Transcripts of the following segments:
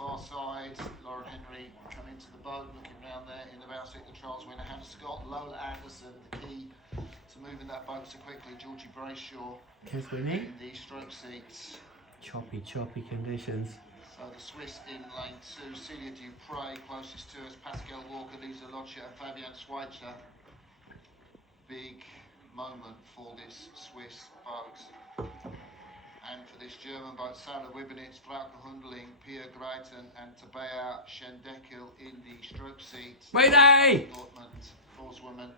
far side, Lauren Henry come into the boat, looking round there in the bow seat, the trials winner Hannah Scott, Lola Anderson, the key to moving that boat so quickly, Georgie Brayshaw in the stroke seats. Choppy conditions. So the Swiss in lane 2, Celia Dupre, closest to us, Pascal Walker, Lisa Lodger and Fabian Schweitzer. Big moment for this Swiss boat. And for this German boat, Sarah Wibbenitz, Frauke Hundling, Pia Greiten and Tabea Schendeckel in the stroke seat. Dortmund, Forswoman.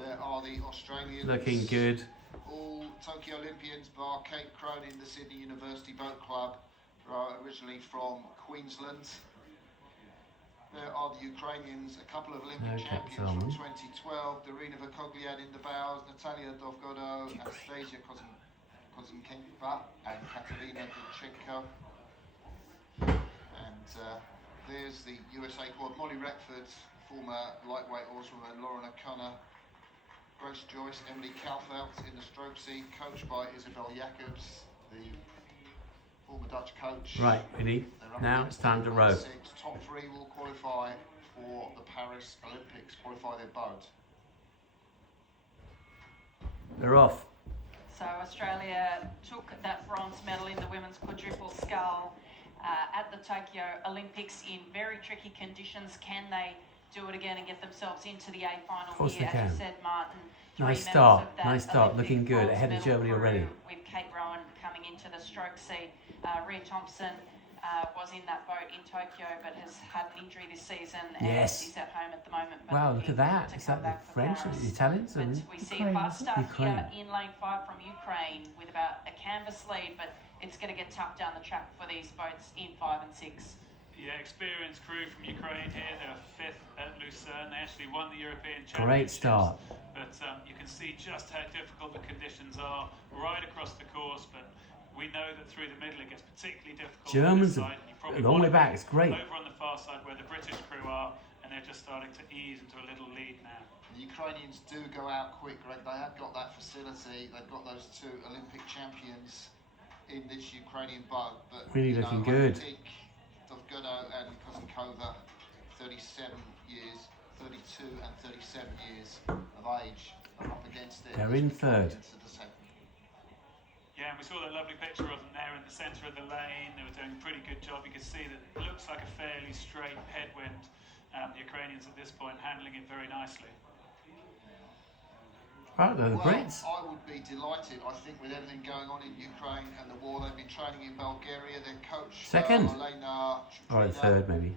There are the Australians. Looking good. All Tokyo Olympians bar Kate Cronin, the Sydney University Boat Club, originally from Queensland. There are the Ukrainians, a couple of Olympic champions from 2012, Darina Vakogliad in the bows, Natalia Dovgodo, Anastasia Kozinkenva and Katerina Dudchenko. And there's the USA quad, Molly Retford, former lightweight oarswoman, Lauren O'Connor, Grace Joyce, Emily Kalfelt in the stroke seat, coached by Isabel Jacobs, the former Dutch coach. Right, ready? Now it's time to row. Top 3 will qualify for the Paris Olympics, qualify their boat. They're off. So Australia took that bronze medal in the women's quadruple scull at the Tokyo Olympics in very tricky conditions. Can they do it again and get themselves into the A final? Of course they can. As you said, Martin. Nice start, looking good, ahead of Germany already. With Kate Rowan coming into the stroke seat. Rhea Thompson was in that boat in Tokyo but has had an injury this season and is at home at the moment. But wow, look at that. Is that the French, the Italians? But we see a fast start here in lane 5 from Ukraine with about a canvas lead, but it's going to get tough down the track for these boats in 5 and 6. Yeah, experienced crew from Ukraine here. They're 5th at Lucerne. They actually won the European Championships. Great start. But you can see just how difficult the conditions are right across the course. But we know that through the middle it gets particularly difficult. Germans are a long way back. It's great. Over on the far side where the British crew are, and they're just starting to ease into a little lead now. The Ukrainians do go out quick, Greg. They have got that facility. They've got those 2 Olympic champions in this Ukrainian boat. But really looking good. I think Dovgodo and Kozenkova, 37 years, 32 and 37 years of age, are up against it. They're in 3rd. Yeah, and we saw that lovely picture of them there in the centre of the lane. They were doing a pretty good job. You could see that it looks like a fairly straight headwind. The Ukrainians at this point handling it very nicely. Right, they're the Brits. I would be delighted, I think, with everything going on in Ukraine and the war. They've been training in Bulgaria. Their coach, 2nd? Elena Or 3rd, maybe.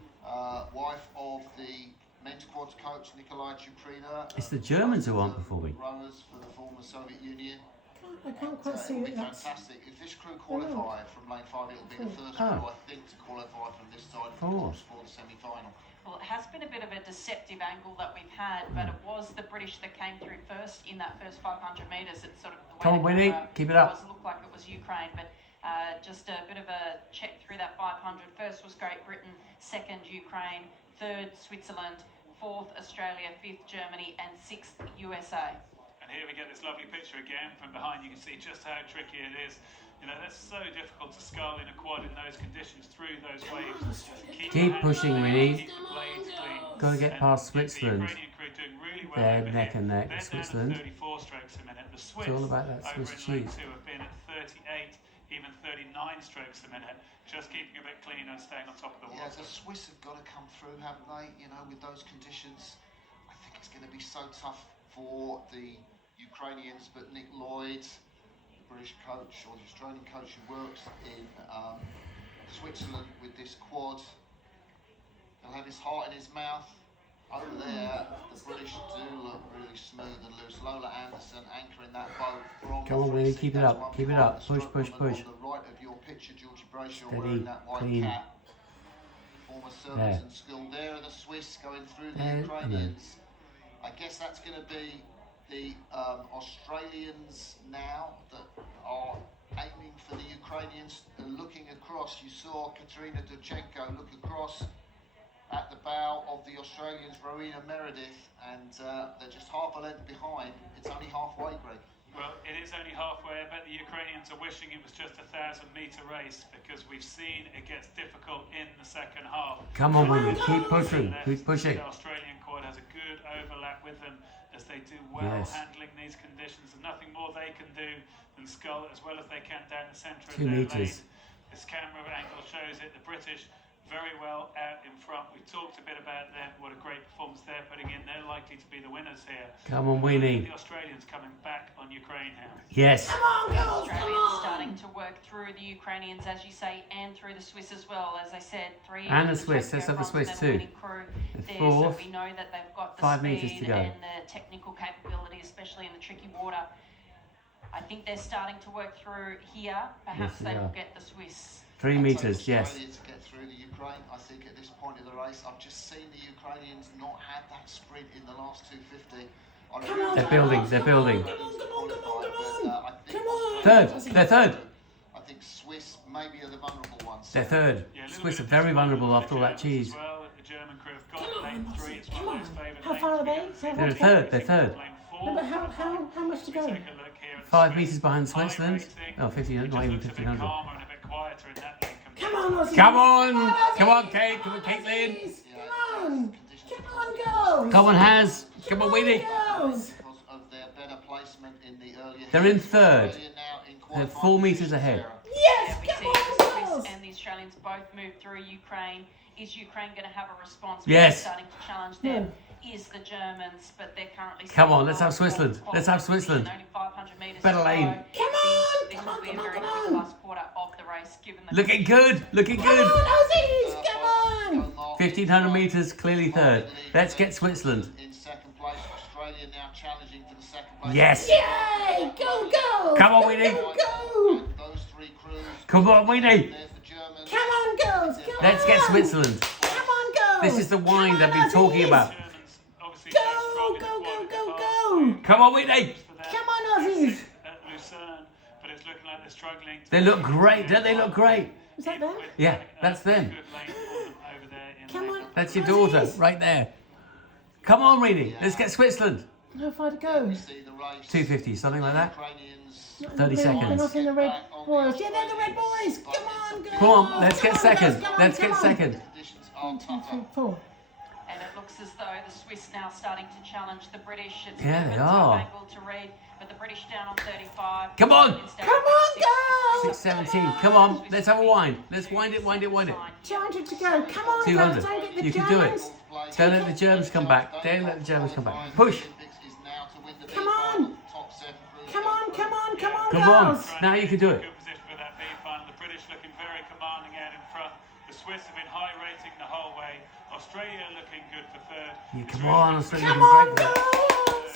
Wife of the men's quads coach, Nikolai Chuprina. It's the Germans who aren't performing. Rowers for the former Soviet Union. I can't quite see it. It would be fantastic. If this crew qualify from lane 5, it will be the first crew, I think, to qualify from this side of the course for the semi-final. Well, it has been a bit of a deceptive angle that we've had, but it was the British that came through first in that first 500 metres. It's sort of the way Come on, Winnie, keep it up. It looked like it was Ukraine, but just a bit of a check through that 500. First was Great Britain, 2nd Ukraine, 3rd Switzerland, 4th Australia, 5th Germany, and 6th USA. And here we get this lovely picture again from behind. You can see just how tricky it is. You know, that's so difficult to scull in a quad in those conditions through those waves. Keep pushing, really. Keep the blades clean. Got to get past Switzerland. The Ukrainian crew doing really well. They're neck and neck. They're Switzerland. down at 34 strokes a minute. The Swiss, it's all about that Swiss over in lane cheese. 2, have been at 38, even 39 strokes a minute. Just keeping a bit cleaner and staying on top of the water. Yeah, the Swiss have got to come through, haven't they? You know, with those conditions, I think it's going to be so tough for the Ukrainians, but Nick Lloyd, the British coach or the Australian coach who works in Switzerland with this quad, he'll have his heart in his mouth. Over there, the British do look really smooth and loose. Lola Anderson anchoring that boat from Come on, Winnie, keep it up, keep it up. Push, push, push. On the right of your picture, Georgie Brayshaw Steady, wearing that white clean. cap. Former Surbiton school. There are the Swiss going through the Ukrainians. I guess that's going to be the Australians now that are aiming for the Ukrainians and looking across. You saw Katerina Dudchenko look across at the bow of the Australians, Rowena Meredith, and they're just half a length behind. It's only halfway, Greg. Well, it is only halfway. I bet the Ukrainians are wishing it was just a 1,000-meter race because we've seen it gets difficult in the second half. Come on, Winnie, keep pushing, keep pushing. The Australian quad has a good overlap with them as they do well handling these conditions. There's nothing more they can do than scull as well as they can down the centre of 2 their meters. lane. This camera angle shows it. The British very well out in front. We've talked a bit about them, what a great performance they're putting in. They're likely to be the winners here. Come on, Winnie. The Australians coming back on Ukraine now. Yes. Come on, girls, come Australians on. starting to work through the Ukrainians, as you say, and through the Swiss as well. As I said, three And the of Swiss. Tokyo Let's have the bronze Swiss medal too. winning crew The there, fourth. so we know that they've got the 5 meters speed to go. and the technical capability, especially in the tricky water. I think they're starting to work through here. Perhaps they they will are. get the Swiss. 3 meters, yes. Australia to get through the Ukraine. I think at this point of the race, I've just seen the Ukrainians not have that sprint in the last 250. Come on, They're building, they're building. Come on, come on, come on, come on. Come on. Third, they're third. I think Swiss maybe are the vulnerable ones. They're third. Yeah, a little Swiss bit are of very disappointment vulnerable for the after all that Germans cheese. as well. The German crew have got Come on, lane Aussie, 3. It's come one on. of those favourite How lanes far are to they? go. So They're what's third, that? they're third. Lane No, 4. but how much to We go? take a look here at the 5 Swiss. meters behind High Switzerland. rating. Oh, 1500, It not just even looks a bit 1500. calmer and a bit quieter in that lane compared Come on, Aussie. Come on, Aussie. come on, Kate, come on, Caitlin. Aussies. Come on. Come on, girls. Come on, Haz. Come on, Winnie. Girls. Because of their better placement in the earlier They're in heats. third. Australia now in They're qualifying 4 meters position, ahead. Sarah. Yes, We come see on, the girls. Swiss and the Australians both move through Ukraine. Is Ukraine going to have a response? Yes. Starting to challenge them. Is the Germans, but they're currently. Come on, still let's have in fourth Switzerland. Let's have qualifying Switzerland. position, Only 500 metres Better to lane. go. Come on, This come will on, be a come on, very come quick on. last quarter of the race, given the. Looking good, looking Come good. on, Aussies. Come on. 1500 meters, clearly third. Let's get Switzerland. In second place, Australia now challenging for the second place. Yes. Yay! Go, go. Come on, Go, Winnie. Go, go. And those three crews. Come on, Winnie. There's the Germans. Come on, girls. Come Let's on. get Switzerland. Come on, girls. This is the wine Come they've on, been talking Aussies. about. Germans obviously Go, so strong in go, the go, quad, go, fast go. Come on, Winnie. for them. Come on, Aussies. At Lucerne, but it's looking like they're struggling. to They look get great, into don't they look great? Is that them? with, Yeah, that's a them. good lane for them over there in Come the- on. That's your daughter, Aussies. right there. Come on, Rini. Let's get Switzerland. How far to go? We see the race. 250, something like that. Ukrainians. 30 They're seconds. not in the red boys. Yeah, they're the red boys. Come on, girls. Come on, let's get Come on, second. girls. Come on, Let's come get on. second. Conditions are 1, 2, 3, tougher. 4. And it looks as though the Swiss now starting to challenge the British. It's Yeah, a bit they of a are. tough angle to read, but the British down on 35. Come on. Instead Come of on, 6, girls. 617. Come on, let's have a wind. Let's wind it, wind it, wind it. 200 to go. Come on, 200. girls. Don't get the You can do it. Germans. Don't let the Germans come back. Don't let the Germans come back. Push. Come on. Come on, come on, come on, Come on. girls. Now you can do it. Good position for that B final. The British looking very commanding out in front. The Swiss have been high rating the whole way. Australia looking good for third. Yeah, come on, Australia Come looking on, great for that. girls.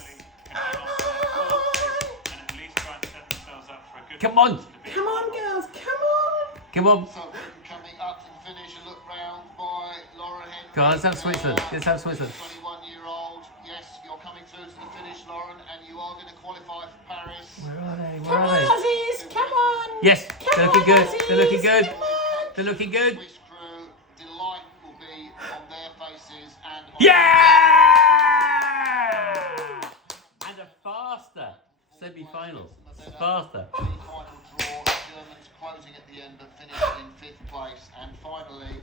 And at least try and set themselves up for a good Come on. Come on, girls. Come on. Come on. So coming up to the finish, a look round by Laura Henry. Go on, let's have Switzerland. Let's have Switzerland. 21-year-old. Yes, you're coming through to the finish, Lauren, and you are going to qualify for Paris. Where are they? Where Come are on, they? Aussies. Come on. Yes, Come they're looking on, good. Aussies. They're looking good. Come on. They're looking good. Swiss crew, delight will be on their faces and on Yeah! And a faster semi-final. Faster. the final draw. Germans closing at the end, but finished in 5th place. And finally,